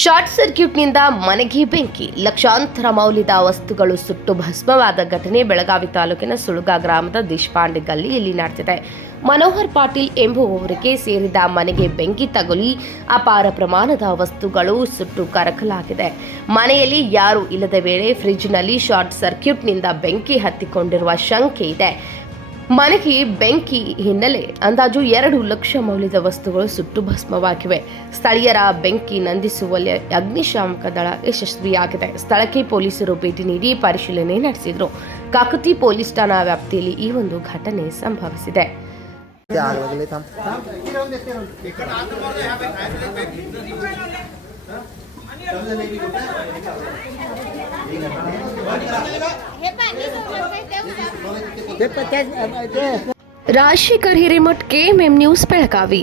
Short ಸರ್ಕ್ಯೂಟ್ನಿಂದ ಮನೆಗೆ ಬೆಂಕಿ, ಲಕ್ಷಾಂತರ ಮೌಲ್ಯದ ವಸ್ತುಗಳು ಸುಟ್ಟು ಭಸ್ಮವಾದ ಘಟನೆ ಬೆಳಗಾವಿ ತಾಲೂಕಿನ ಸುಳುಗ ಗ್ರಾಮದ ದೇಶಪಾಂಡೆ ಗಲ್ಲಿಯಲ್ಲಿ ನಡೆದಿದೆ. ಮನೋಹರ್ ಪಾಟೀಲ್ ಎಂಬುವವರಿಗೆ ಸೇರಿದ ಮನೆಗೆ ಬೆಂಕಿ ತಗುಲಿ ಅಪಾರ ಪ್ರಮಾಣದ ವಸ್ತುಗಳು ಸುಟ್ಟು ಕರಕಲಾಗಿದೆ. ಮನೆಯಲ್ಲಿ ಯಾರೂ ಇಲ್ಲದ ವೇಳೆ ಫ್ರಿಡ್ಜ್ನಲ್ಲಿ ಶಾರ್ಟ್ ಸರ್ಕ್ಯೂಟ್ನಿಂದ ಬೆಂಕಿ ಹತ್ತಿಕೊಂಡಿರುವ ಶಂಕೆ ಇದೆ. ಮನೆಗೆ ಬೆಂಕಿ ಹಿನ್ನೆಲೆ ಅಂದಾಜು 2 ಲಕ್ಷ ಮೌಲ್ಯದ ವಸ್ತುಗಳು ಸುಟ್ಟು ಭಸ್ಮವಾಗಿವೆ. ಸ್ಥಳೀಯರ ಬೆಂಕಿ ನಂದಿಸುವಲ್ಲಿ ಅಗ್ನಿಶಾಮಕ ದಳ ಯಶಸ್ವಿಯಾಗಿದೆ. ಸ್ಥಳಕ್ಕೆ ಪೊಲೀಸರು ಭೇಟಿ ನೀಡಿ ಪರಿಶೀಲನೆ ನಡೆಸಿದರು. ಕಾಕತಿ ಪೊಲೀಸ್ ಠಾಣಾ ವ್ಯಾಪ್ತಿಯಲ್ಲಿ ಈ ಒಂದು ಘಟನೆ ಸಂಭವಿಸಿದೆ. Rajashekhar Hiremath, KMM news, Belagavi.